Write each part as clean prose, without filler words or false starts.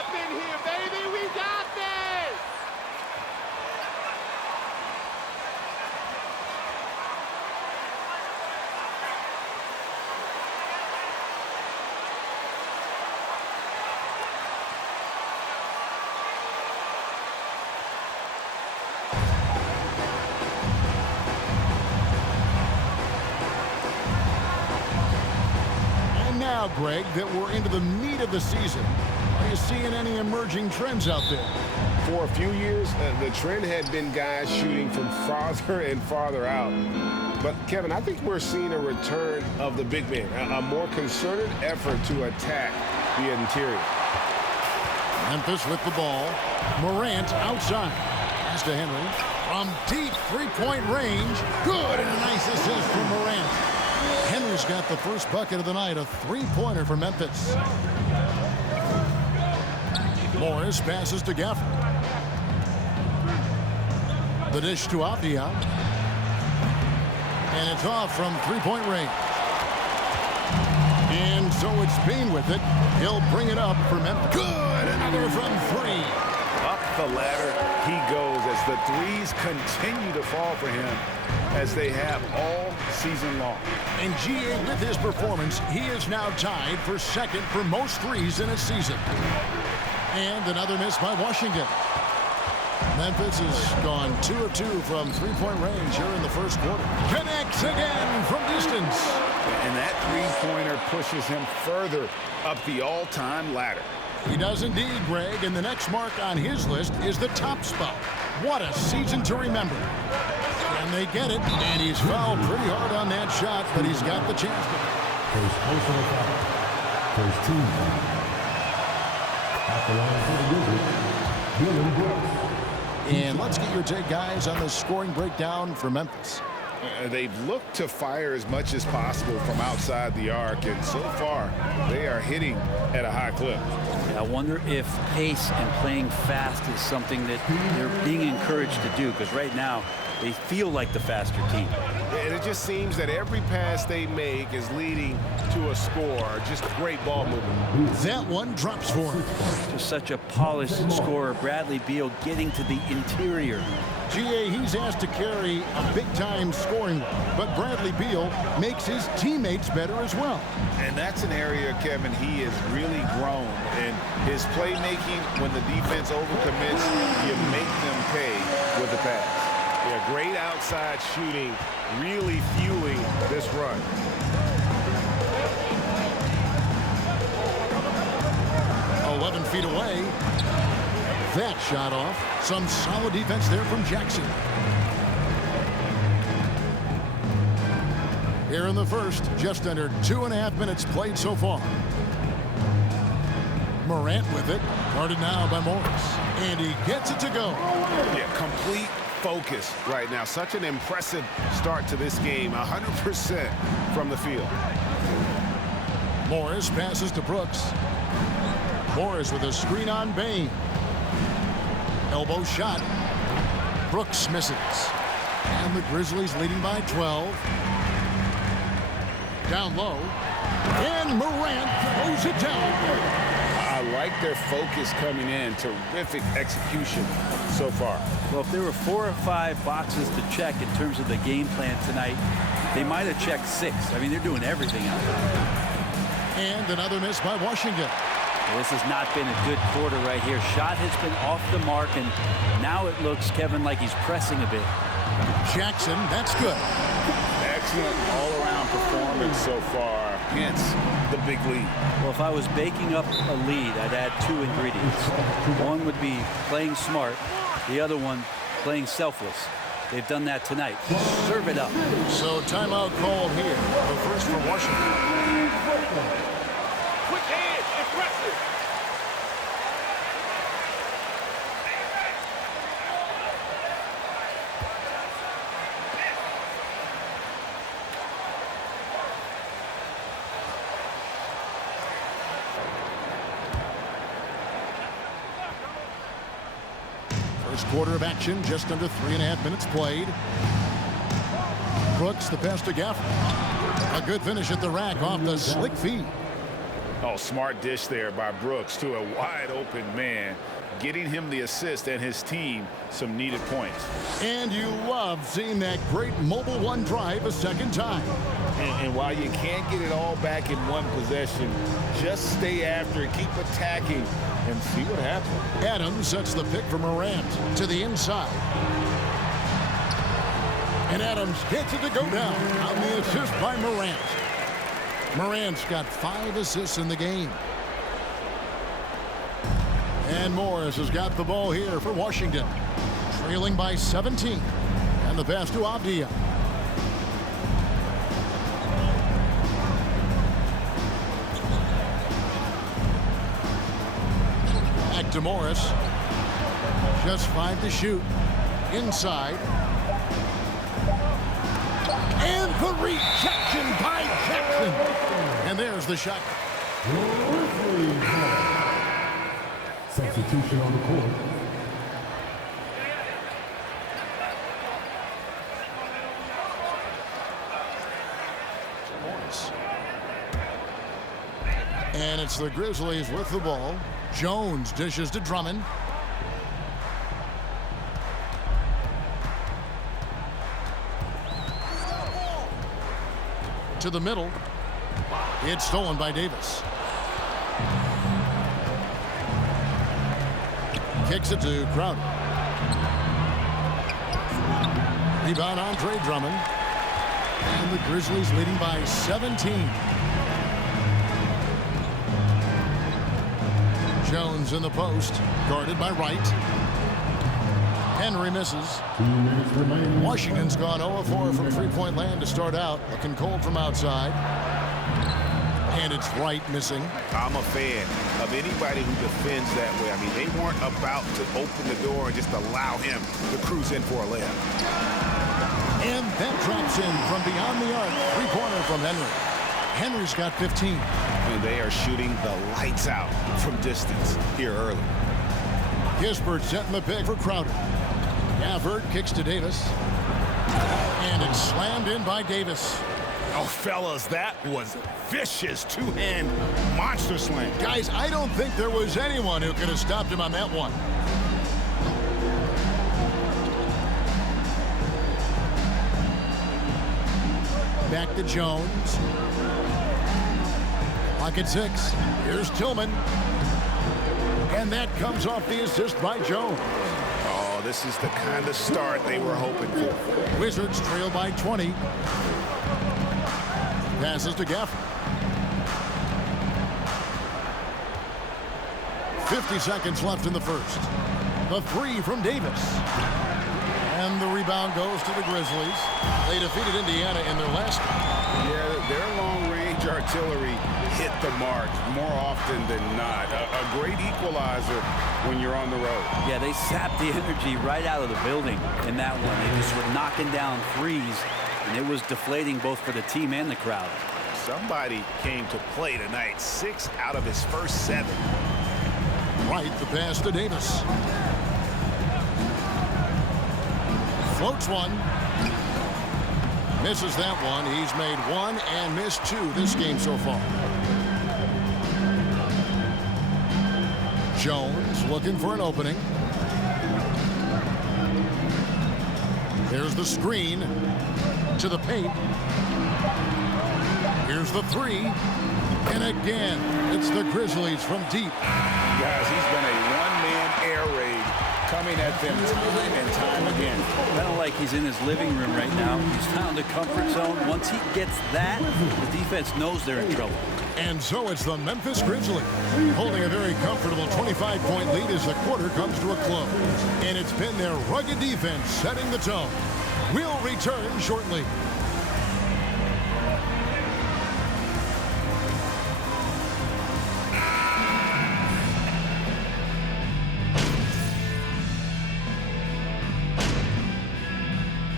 up in here, baby. We got this. Now, Greg, that we're into the meat of the season, are you seeing any emerging trends out there? For a few years, the trend had been guys shooting from farther and farther out. But, Kevin, I think we're seeing a return of the big man, a more concerted effort to attack the interior. Memphis with the ball. Morant outside. Pass to Henry. From deep three-point range. Good, and a nice assist from Morant. Henry's got the first bucket of the night, a three-pointer for Memphis. Morris passes to Gafford. The dish to Avdia. And it's off from three-point range. And so it's Bain with it. He'll bring it up for Memphis. Good, another from three. Up the ladder he goes as the threes continue to fall for him, as they have all season long. And GA, with his performance, he is now tied for second for most threes in a season. And another miss by Washington. Memphis has gone 2 of 2 from three-point range here in the first quarter. Connects again from distance. And that three-pointer pushes him further up the all-time ladder. He does indeed, Greg, and the next mark on his list is the top spot. What a season to remember. And they get it, and he's fouled pretty hard on that shot, but he's got the chance. First personal foul. First team foul. At the line for the Grizzlies, Dylan Brooks. And let's get your take, guys, on the scoring breakdown for Memphis. They've looked to fire as much as possible from outside the arc, and so far they are hitting at a high clip. I wonder if pace and playing fast is something that they're being encouraged to do, because right now they feel like the faster team. And it just seems that every pass they make is leading to a score. Just great ball movement. That one drops for him. Just such a polished scorer. Bradley Beal getting to the interior. GA, he's asked to carry a big-time scoring role, but Bradley Beal makes his teammates better as well. And that's an area, Kevin, he has really grown. And his playmaking, when the defense overcommits, you make them pay with the pass. Yeah, great outside shooting, really fueling this run. "11 feet away. That shot off. Some solid defense there from Jackson. Here in the first, just under 2.5 minutes played so far. Morant with it. Guarded now by Morris. And he gets it to go. Yeah, complete focus right now. Such an impressive start to this game. 100% from the field. Morris passes to Brooks. Morris with a screen on Bain. Elbow shot. Brooks misses. And the Grizzlies leading by 12. Down low. And Morant throws it down. I like their focus coming in. Terrific execution so far. Well, if there were 4 or 5 boxes to check in terms of the game plan tonight, they might have checked 6. I mean, they're doing everything out there. And another miss by Washington. Well, this has not been a good quarter right here. Shot has been off the mark, and now it looks, Kevin, like he's pressing a bit. Jackson, that's good. Excellent all-around performance so far, hence the big lead. Well, if I was baking up a lead, I'd add 2 ingredients. One would be playing smart. The other one, playing selfless. They've done that tonight. Serve it up. So timeout called here. The first for Washington. Quick hands, impressive. First quarter of action, just under 3.5 minutes played. Brooks, the pass to Gafford. A good finish at the rack off the slick feed. Oh, smart dish there by Brooks to a wide open man, getting him the assist and his team some needed points. And you love seeing that great mobile one drive a second time. And while you can't get it all back in one possession, just stay after it, keep attacking, and see what happens. Adams sets the pick for Morant to the inside. And Adams gets it to go down on the assist by Morant. Morant's got 5 assists in the game. And Morris has got the ball here for Washington. Trailing by 17. And the pass to Avdia. Back to Morris. Just 5 to shoot. Inside. And the rejection by Jackson. And there's the shot. Substitution on the court. And it's the Grizzlies with the ball. Jones dishes to Drummond. To the middle. It's stolen by Davis. Kicks it to Crowder. Rebound Andre Drummond. And the Grizzlies leading by 17. Jones in the post, guarded by Wright. Henry misses. 2 minutes remaining. Washington's gone 0-4 from three-point land to start out. Looking cold from outside. And it's Wright missing. I'm a fan of anybody who defends that way. I mean, they weren't about to open the door and just allow him to cruise in for a layup. And that drops in from beyond the arc. Three-pointer from Henry. Henry's got 15. And they are shooting the lights out from distance here early. Gisbert setting the pick for Crowder. Gafford kicks to Davis. And it's slammed in by Davis. Oh, fellas, that was vicious two-hand monster slam. Guys, I don't think there was anyone who could have stopped him on that one. Back to Jones. Clock at 6. Here's Tillman. And that comes off the assist by Jones. Oh, this is the kind of start they were hoping for. Wizards trail by 20. Passes to Gafford. 50 seconds left in the first. The 3 from Davis. And the rebound goes to the Grizzlies. They defeated Indiana in their last game. Yeah, their long-range artillery hit the mark more often than not. A great equalizer when you're on the road. Yeah, they sapped the energy right out of the building in that one. They just were knocking down threes, and it was deflating both for the team and the crowd. Somebody came to play tonight. 6 out of his first 7. Right, the pass to Davis. Floats one. Misses that one. He's made 1 and missed 2 this game so far. Jones looking for an opening. There's the screen to the paint. Here's the 3. And again, it's the Grizzlies from deep. Guys, he's been a one-man air raid coming at them time and time again. Kind of like he's in his living room right now. He's found a comfort zone. Once he gets that, the defense knows they're in trouble. And so it's the Memphis Grizzlies holding a very comfortable 25-point lead as the quarter comes to a close. And it's been their rugged defense setting the tone. We'll return shortly.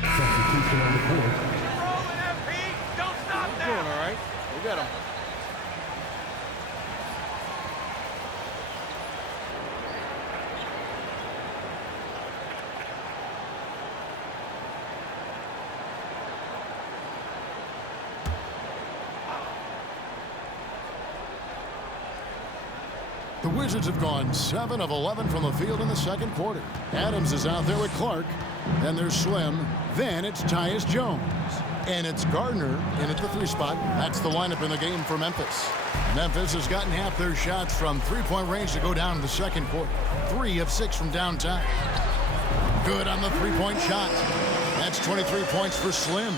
Substitution on the court. Don't stop now. Doing all right. We got him. The Wizards have gone 7 of 11 from the field in the second quarter. Adams is out there with Clark. Then there's Slim. Then it's Tyus Jones. And it's Gardner in at the 3 spot. That's the lineup in the game for Memphis. Memphis has gotten half their shots from three-point range to go down in the second quarter. 3 of 6 from downtown. Good on the three-point shot. That's 23 points for Slim.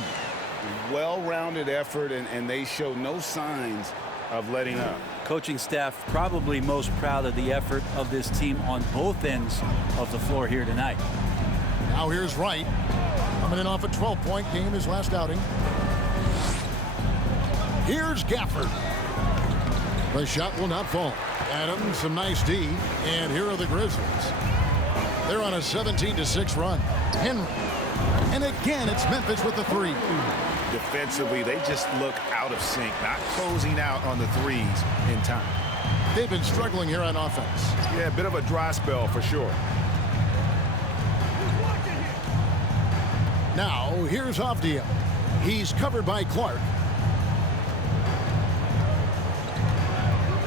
Well-rounded effort, and they show no signs of letting up. Coaching staff probably most proud of the effort of this team on both ends of the floor here tonight. Now here's Wright. Coming in off a 12-point game his last outing. Here's Gafford. The shot will not fall. Adams, some nice D. And here are the Grizzlies. They're on a 17-6 run. Henry. And again, it's Memphis with the 3. Defensively, they just look out of sync, not closing out on the threes in time. They've been struggling here on offense. Yeah, a bit of a dry spell for sure. Now, here's Avdia. He's covered by Clark.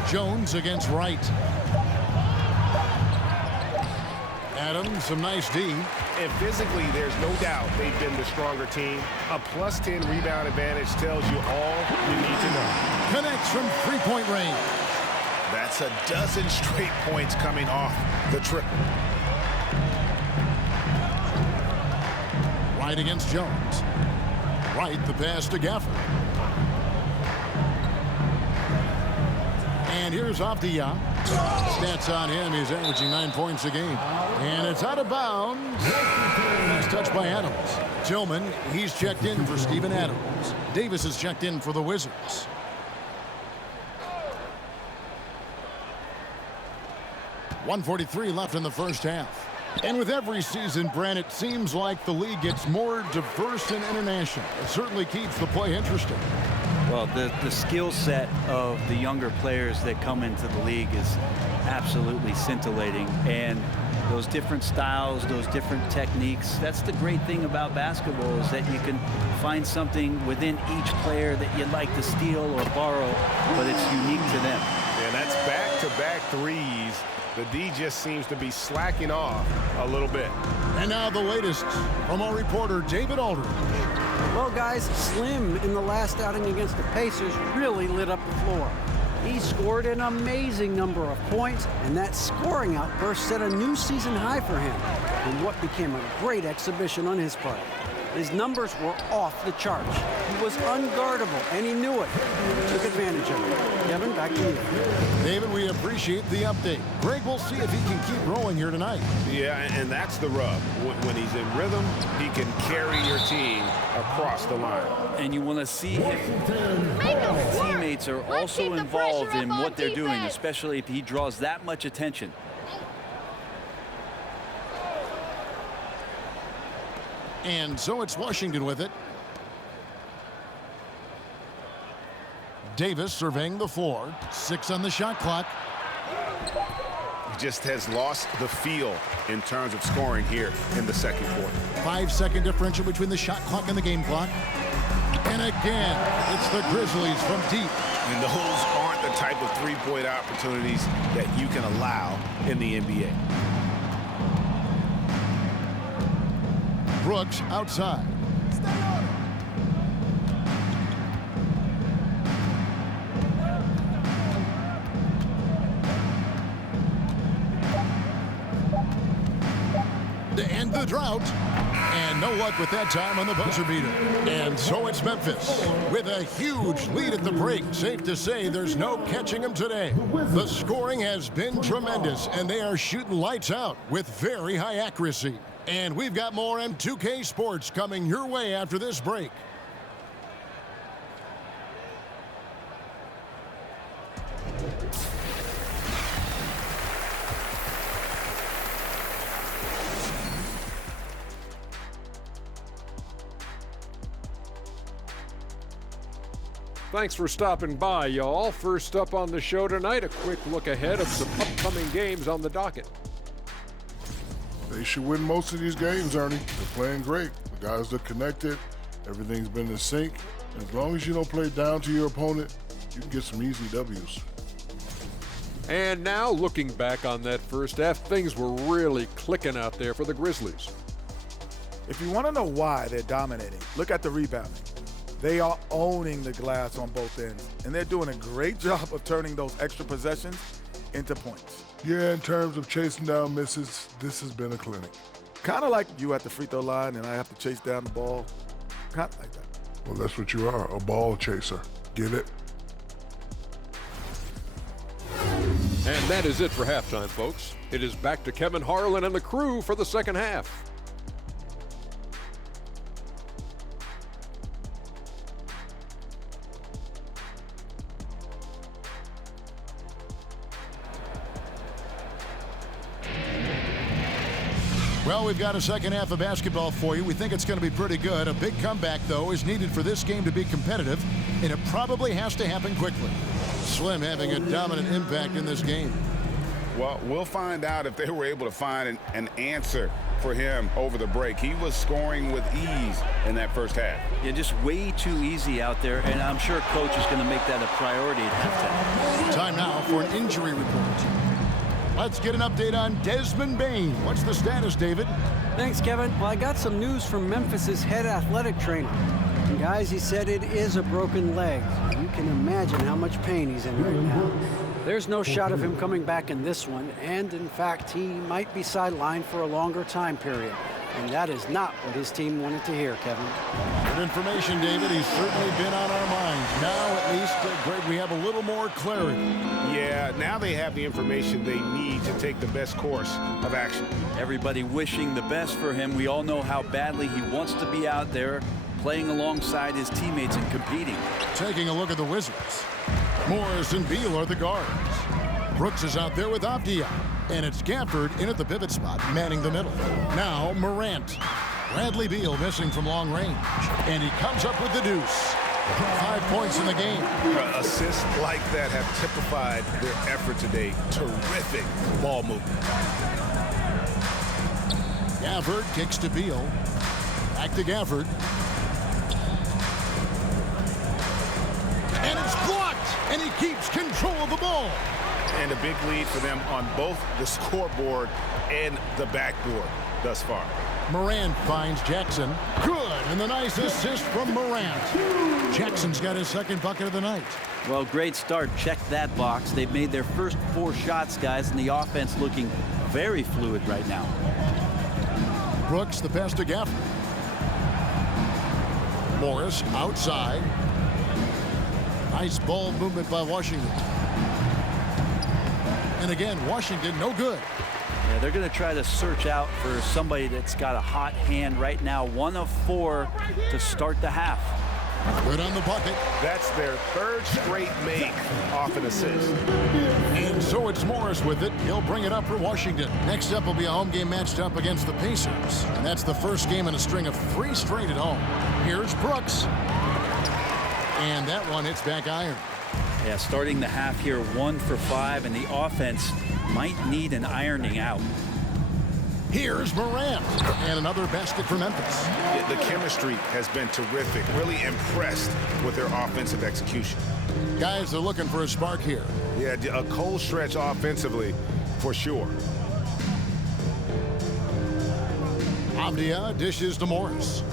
Jones against Wright. Adams, some nice D. And physically, there's no doubt they've been the stronger team. A +10 rebound advantage tells you all you need to know. Connects from three-point range. That's a dozen straight points coming off the triple. Wright against Jones. Wright, the pass to Gafford. And here's Avdia. Stats on him, he's averaging 9 points a game. And it's out of bounds. Nice touch by Adams. Tillman, he's checked in for Steven Adams. Davis is checked in for the Wizards. .143 left in the first half. And with every season, Brent, it seems like the league gets more diverse and international. It certainly keeps the play interesting. Well, the skill set of the younger players that come into the league is absolutely scintillating. And those different styles, those different techniques, that's the great thing about basketball, is that you can find something within each player that you'd like to steal or borrow, but it's unique to them. And that's back-to-back threes. The D just seems to be slacking off a little bit. And now the latest from our reporter, David Aldridge. Well, guys, Slim in the last outing against the Pacers really lit up the floor. He scored an amazing number of points, and that scoring outburst set a new season high for him in what became a great exhibition on his part. His numbers were off the charts. He was unguardable, and he knew it. He took advantage of it. Kevin, back to you. David, we appreciate the update. Greg, we'll see if he can keep rolling here tonight. Yeah, and that's the rub. When he's in rhythm, he can carry your team across the line. And you want to see if teammates are also involved in what they're doing, especially if he draws that much attention. And so it's Washington with it. Davis surveying the floor. 6 on the shot clock. He just has lost the feel in terms of scoring here in the second quarter. 5-second differential between the shot clock and the game clock. And again, it's the Grizzlies from deep. And those aren't the type of three-point opportunities that you can allow in the NBA. Brooks outside. To end the drought. And no luck with that time on the buzzer beater. And so it's Memphis with a huge lead at the break. Safe to say there's no catching them today. The scoring has been tremendous, and they are shooting lights out with very high accuracy. And we've got more M2K Sports coming your way after this break. Thanks for stopping by, y'all. First up on the show tonight, a quick look ahead of some upcoming games on the docket. They should win most of these games, Ernie. They're playing great. The guys look connected. Everything's been in sync. As long as you don't play down to your opponent, you can get some easy W's. And now, looking back on that first half, things were really clicking out there for the Grizzlies. If you want to know why they're dominating, look at the rebounding. They are owning the glass on both ends, and they're doing a great job of turning those extra possessions into points. Yeah, in terms of chasing down misses, this has been a clinic. Kind of like you at the free throw line and I have to chase down the ball. Kind of like that. Well, that's what you are, a ball chaser. Get it? And that is it for halftime, folks. It is back to Kevin Harlan and the crew for the second half. Well, we've got a second half of basketball for you. We think it's going to be pretty good. A big comeback, though, is needed for this game to be competitive, and it probably has to happen quickly. Slim having a dominant impact in this game. Well, we'll find out if they were able to find an answer for him over the break. He was scoring with ease in that first half. Yeah, just way too easy out there, and I'm sure coach is going to make that a priority at halftime. Time now for an injury report. Let's get an update on Desmond Bane. What's the status, David? Thanks, Kevin. Well, I got some news from Memphis's head athletic trainer. And guys, he said it is a broken leg. You can imagine how much pain he's in right now. There's no shot of him coming back in this one, and in fact, he might be sidelined for a longer time period. And that is not what his team wanted to hear, Kevin. Good information, David. He's certainly been on our minds. Now, at least, Greg, we have a little more clarity. Yeah, now they have the information they need to take the best course of action. Everybody wishing the best for him. We all know how badly he wants to be out there playing alongside his teammates and competing. Taking a look at the Wizards. Morris and Beal are the guards. Brooks is out there with Avdia. And it's Gafford in at the pivot spot, manning the middle. Now Morant. Bradley Beal missing from long range. And he comes up with the deuce. 5 points in the game. Assists like that have typified their effort today. Terrific ball movement. Gafford kicks to Beal. Back to Gafford. And it's blocked. And he keeps control of the ball. And a big lead for them on both the scoreboard and the backboard thus far. Morant finds Jackson. Good, and the nice assist from Morant. Jackson's got his second bucket of the night. Well, great start. Check that box. They've made their first 4 shots, guys, and the offense looking very fluid right now. Brooks, the pass to Gafford. Morris outside. Nice ball movement by Washington. And again, Washington, no good. Yeah, they're going to try to search out for somebody that's got a hot hand right now. 1 of 4 to start the half. Good on the bucket. That's their 3rd straight make off an assist. And so it's Morris with it. He'll bring it up for Washington. Next up will be a home game matched up against the Pacers. And that's the first game in a string of 3 straight at home. Here's Brooks. And that one hits back iron. Yeah, starting the half here 1 for 5, and the offense might need an ironing out. Here's Morant. And another basket for Memphis. The chemistry has been terrific. Really impressed with their offensive execution. Guys are looking for a spark here. Yeah, a cold stretch offensively for sure. Avdia dishes to Morris.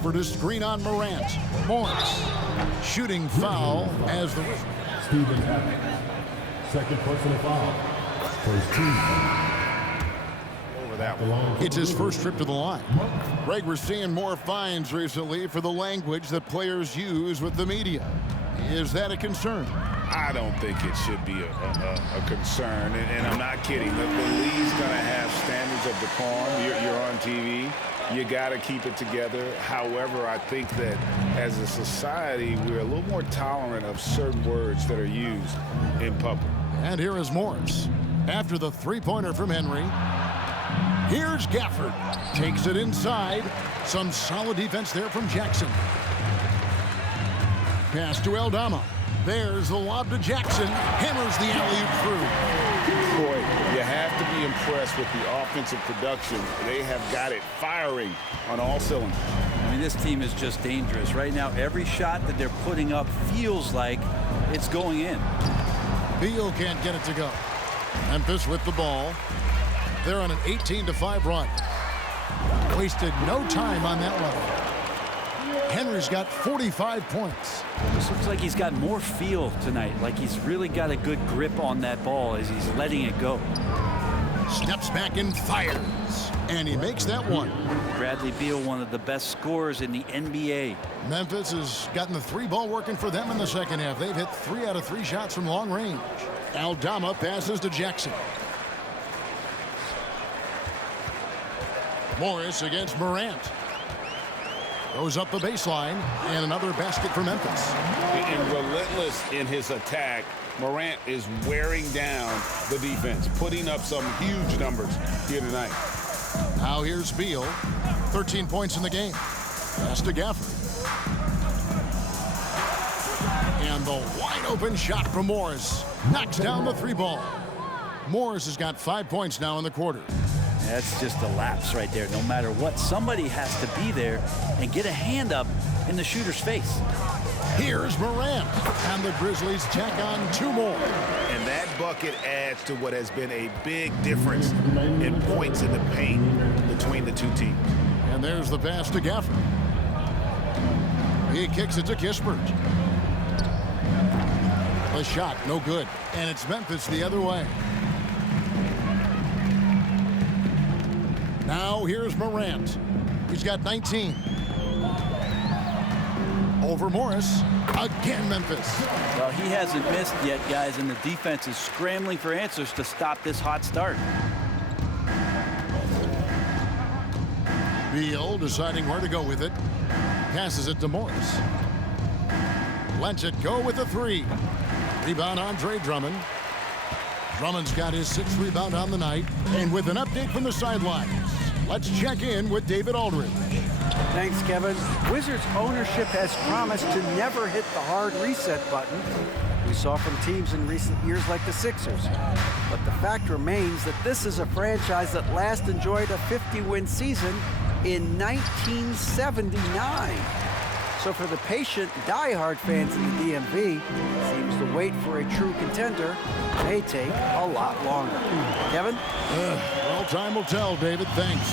Stafford is screen on Morant. Morris shooting foul as the Wizards. Stephen Hackett. Second personal foul. First team. Over that one. It's his first trip to the line. Greg, we're seeing more fines recently for the language that players use with the media. Is that a concern? I don't think it should be a concern, and I'm not kidding. The league's going to have standards of decorum. You're on TV. You got to keep it together. However, I think that as a society, we're a little more tolerant of certain words that are used in public. And here is Morris. After the three-pointer from Henry, here's Gafford. Takes it inside. Some solid defense there from Jackson. Pass to Aldama. There's the lob to Jackson. Hammers the alley-oop through. Boy, you have to be impressed with the offensive production. They have got it firing on all cylinders. I mean, this team is just dangerous. Right now, every shot that they're putting up feels like it's going in. Beal can't get it to go. Memphis with the ball. They're on an 18-5 run. Wasted no time on that one. Henry's got 45 points. This looks like he's got more feel tonight, like he's really got a good grip on that ball as he's letting it go. Steps back and fires. And he makes that one. Bradley Beal, one of the best scorers in the NBA. Memphis has gotten the three ball working for them in the second half. They've hit 3 out of 3 shots from long range. Aldama passes to Jackson. Morris against Morant. Goes up the baseline, and another basket for Memphis. And relentless in his attack, Morant is wearing down the defense, putting up some huge numbers here tonight. Now here's Beal, 13 points in the game. Pass to Gafford. And the wide open shot from Morris knocks down the 3 ball. Morris has got 5 points now in the quarter. That's just a lapse right there. No matter what, somebody has to be there and get a hand up in the shooter's face. Here's Morant, and the Grizzlies tack on 2 more. And that bucket adds to what has been a big difference in points in the paint between the two teams. And there's the pass to Gafford. He kicks it to Kispert. The shot, no good. And it's Memphis the other way. Now here's Morant. He's got 19. Over Morris. Again, Memphis. Well, he hasn't missed yet, guys, and the defense is scrambling for answers to stop this hot start. Beal deciding where to go with it. Passes it to Morris. Lets it go with a 3. Rebound Andre Drummond. Drummond's got his 6th rebound on the night. And with an update from the sidelines, let's check in with David Aldridge. Thanks, Kevin. Wizards ownership has promised to never hit the hard reset button we saw from teams in recent years like the Sixers. But the fact remains that this is a franchise that last enjoyed a 50-win season in 1979. So for the patient, die-hard fans in the DMV, it seems to wait for a true contender may take a lot longer. Kevin? Well, time will tell, David. Thanks.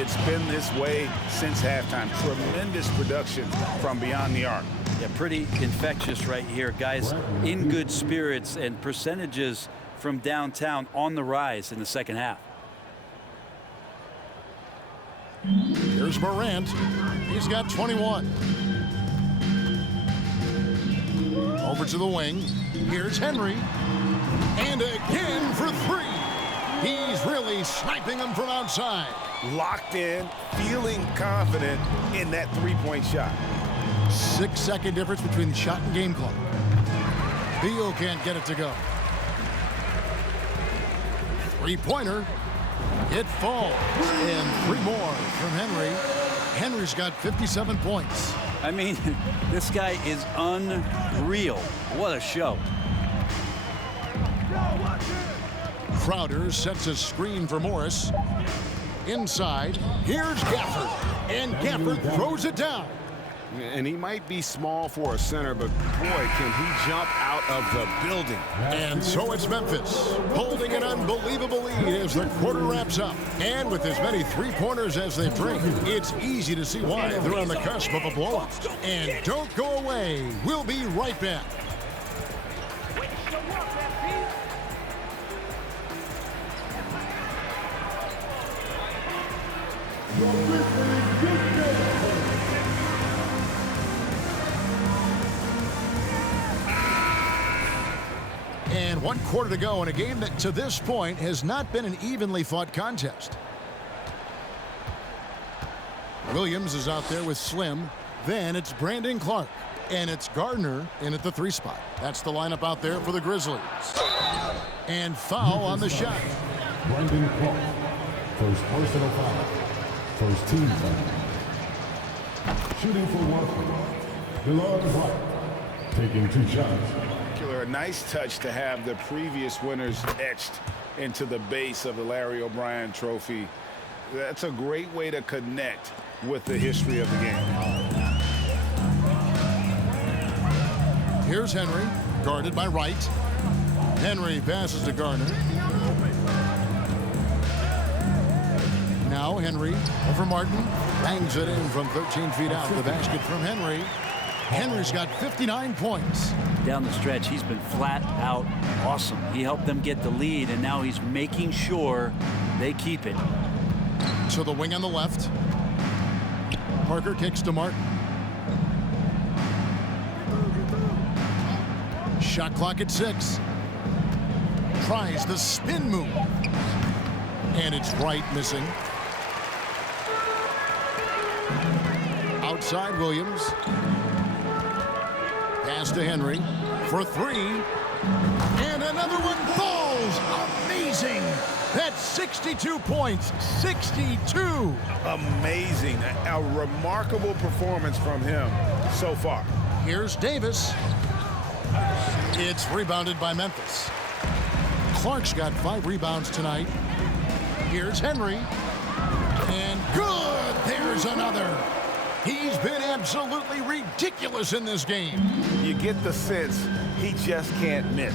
It's been this way since halftime. Tremendous production from beyond the arc. Yeah, pretty infectious right here. Guys in good spirits and percentages from downtown on the rise in the second half. Here's Morant. He's got 21. Over to the wing. Here's Henry. And again for 3. He's really sniping them from outside. Locked in, feeling confident in that 3-point shot. 6-second difference between shot and game clock. Beal can't get it to go. 3-pointer. It falls. And 3 more from Henry. Henry's got 57 points. I mean, this guy is unreal. What a show. Crowder sets a screen for Morris. Inside, here's Gafford. And Gafford throws it down. And he might be small for a center, but boy, can he jump out of the building. And so it's Memphis, holding an unbelievable lead as the quarter wraps up. And with as many 3-pointers as they bring, it's easy to see why they're on the cusp of a blowout. And don't go away. We'll be right back. And 1 quarter to go in a game that to this point has not been an evenly fought contest. Williams is out there with Slim. Then it's Brandon Clark. And it's Gardner in at the 3 spot. That's the lineup out there for the Grizzlies. And foul on the shot. Brandon Clark, first personal foul, first team foul. Shooting for one, DeLon White, taking 2 shots. A nice touch to have the previous winners etched into the base of the Larry O'Brien Trophy. That's a great way to connect with the history of the game. Here's Henry, guarded by Wright. Henry passes to Garner. Now Henry over Martin. Bangs it in from 13 feet out. The basket from Henry. Henry's got 59 points. Down the stretch, he's been flat out awesome. He helped them get the lead, and now he's making sure they keep it. To the wing on the left. Parker kicks to Martin. Shot clock at 6. Tries the spin move. And it's Wright missing. Outside Williams. Pass to Henry for 3. And another one falls. Amazing. That's 62 points. 62. Amazing. A remarkable performance from him so far. Here's Davis. It's rebounded by Memphis. Clark's got 5 rebounds tonight. Here's Henry. And good. There's another. He's been absolutely ridiculous in this game. You get the sense he just can't miss.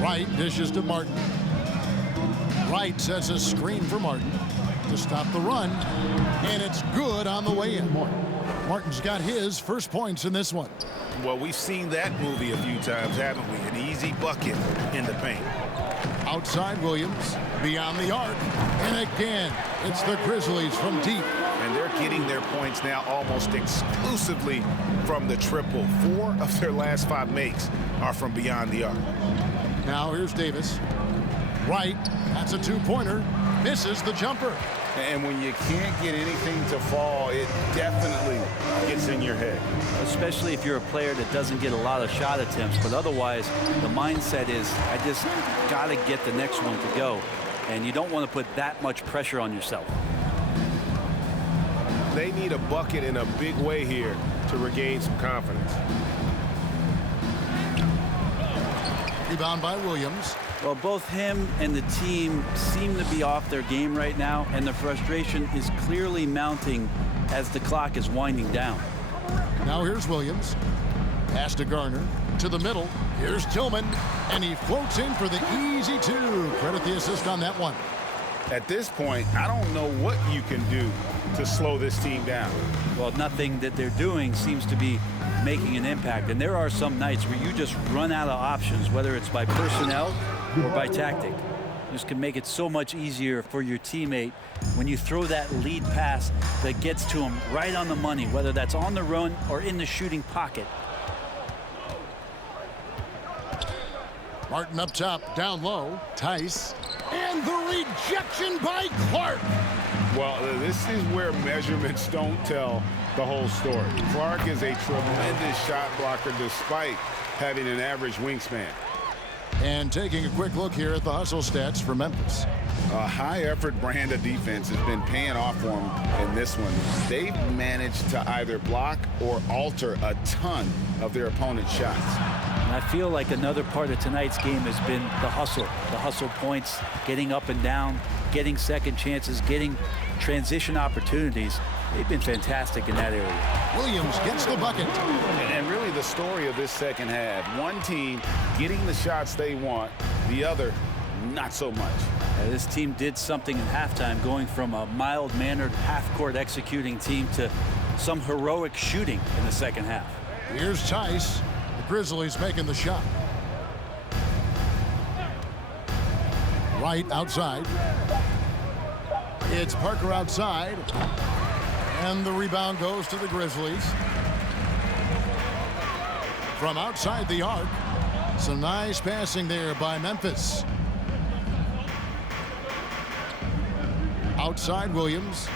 Wright dishes to Martin. Wright sets a screen for Martin to stop the run. And it's good on the way in. Martin's got his first points in this one. Well, we've seen that movie a few times, haven't we? An easy bucket in the paint. Outside Williams, beyond the arc. And again, it's the Grizzlies from deep. And they're getting their points now almost exclusively from the triple. 4 of their last 5 makes are from beyond the arc. Now here's Davis. Wright, that's a 2-pointer. Misses the jumper. And when you can't get anything to fall, it definitely gets in your head. Especially if you're a player that doesn't get a lot of shot attempts. But otherwise, the mindset is, I just got to get the next one to go. And you don't want to put that much pressure on yourself. They need a bucket in a big way here to regain some confidence. Rebound by Williams. Well, both him and the team seem to be off their game right now, and the frustration is clearly mounting as the clock is winding down. Now here's Williams. Pass to Garner. To the middle. Here's Tillman. And he floats in for the easy 2. Credit the assist on that one. At this point, I don't know what you can do to slow this team down. Well, nothing that they're doing seems to be making an impact. And there are some nights where you just run out of options, whether it's by personnel or by tactic. This can make it so much easier for your teammate when you throw that lead pass that gets to him right on the money, whether that's on the run or in the shooting pocket. Martin up top, down low. Tice. And the rejection by Clark. Well, this is where measurements don't tell the whole story. Clark is a tremendous shot blocker despite having an average wingspan. And taking a quick look here at the hustle stats for Memphis. A high-effort brand of defense has been paying off for them in this one. They've managed to either block or alter a ton of their opponent's shots. And I feel like another part of tonight's game has been the hustle points, getting up and down, getting second chances, getting transition opportunities. They've been fantastic in that area. Williams gets the bucket. And really the story of this second half, one team getting the shots they want, the other not so much. This team did something in halftime, going from a mild-mannered half-court executing team to some heroic shooting in the second half. Here's Tice. The Grizzlies making the shot. Wright outside. It's Parker outside. And the rebound goes to the Grizzlies. From outside the arc. Some nice passing there by Memphis. Outside Williams.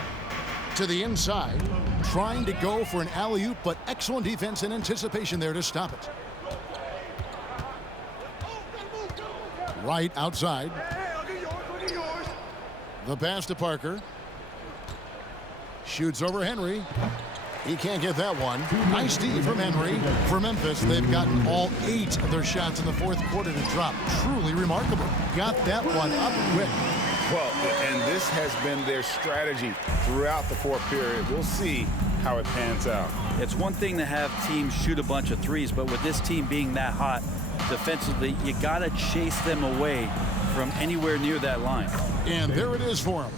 To the inside. Trying to go for an alley-oop, but excellent defense and anticipation there to stop it. Wright outside. The pass to Parker. Shoots over Henry. He can't get that one. Nice D from Henry. For Memphis, they've gotten all 8 of their shots in the fourth quarter to drop. Truly remarkable. Got that one up quick. Well, and this has been their strategy throughout the fourth period. We'll see how it pans out. It's one thing to have teams shoot a bunch of threes, but with this team being that hot defensively, you got to chase them away from anywhere near that line. And there it is for him.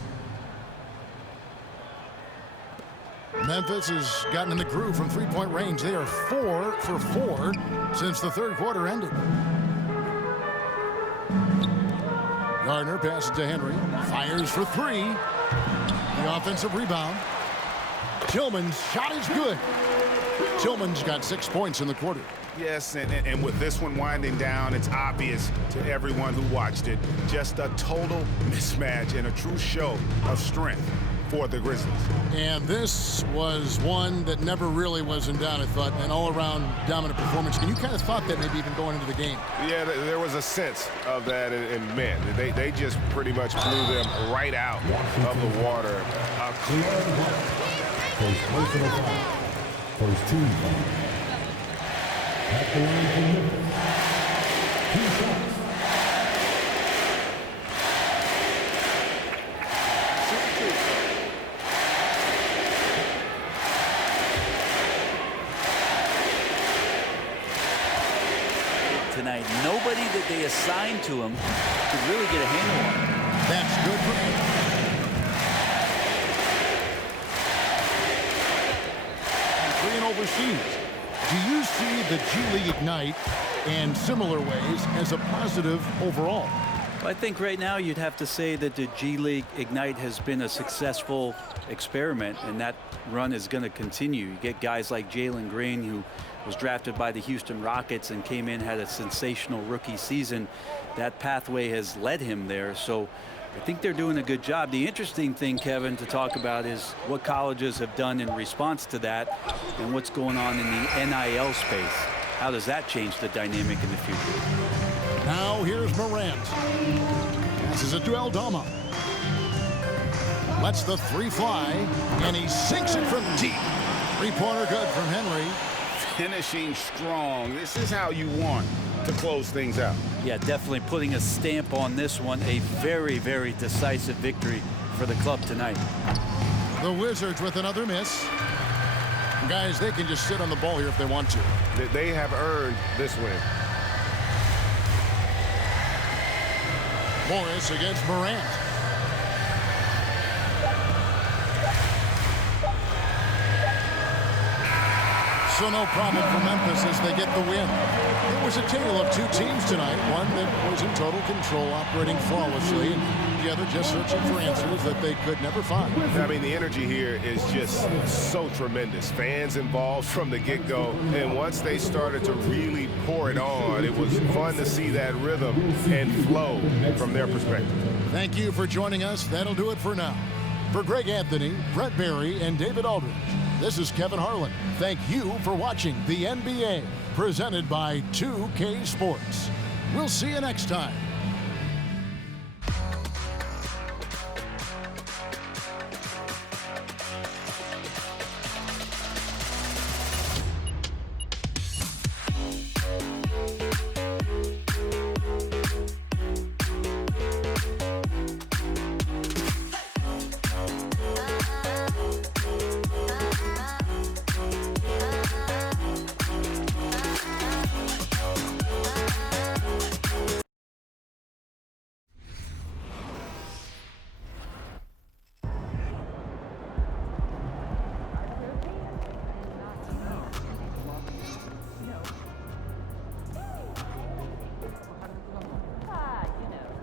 Memphis has gotten in the groove from three-point range. They are 4 for 4 since the third quarter ended. Gardner passes to Henry. Fires for three. The offensive rebound. Tillman's shot is good. Tillman's got 6 points in the quarter. Yes, and with this one winding down, it's obvious to everyone who watched it. Just a total mismatch and a true show of strength for the Grizzlies. And this was one that never really was in doubt, I thought, an all-around dominant performance. And you kind of thought that maybe even going into the game. Yeah, there was a sense of that, and man, they just pretty much blew them right out of the water. First personal foul. First team foul. At the line for Memphis. 2 shots. Tonight, nobody that they assigned to him could really get a handle on him. That's good for him. Playing overseas. Do you see the G League Ignite and similar ways as a positive overall? I think right now you'd have to say that the G League Ignite has been a successful experiment, and that run is going to continue. You get guys like Jalen Green, who was drafted by the Houston Rockets and came in, had a sensational rookie season. That pathway has led him there, so I think they're doing a good job. The interesting thing, Kevin, to talk about is what colleges have done in response to that and what's going on in the NIL space. How does that change the dynamic in the future? Now here's Morant. Passes it to Aldama. Lets the three fly, and he sinks it from deep. Three-pointer good from Henry. Finishing strong. This is how you want to close things out. Yeah, definitely putting a stamp on this one. A very, very decisive victory for the club tonight. The Wizards with another miss. Guys, they can just sit on the ball here if they want to. They have earned this win. Morris against Morant. So no problem for Memphis as they get the win. It was a tale of two teams tonight. One that was in total control, operating flawlessly, and the other just searching for answers that they could never find. I mean, the energy here is just so tremendous. Fans involved from the get-go, and once they started to really pour it on, it was fun to see that rhythm and flow from their perspective. Thank you for joining us. That'll do it for now. For Greg Anthony, Brett Barry, and David Aldridge, this is Kevin Harlan. Thank you for watching the NBA, presented by 2K Sports. We'll see you next time.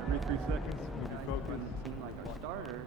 Every 3 seconds, we can focus. Like a starter,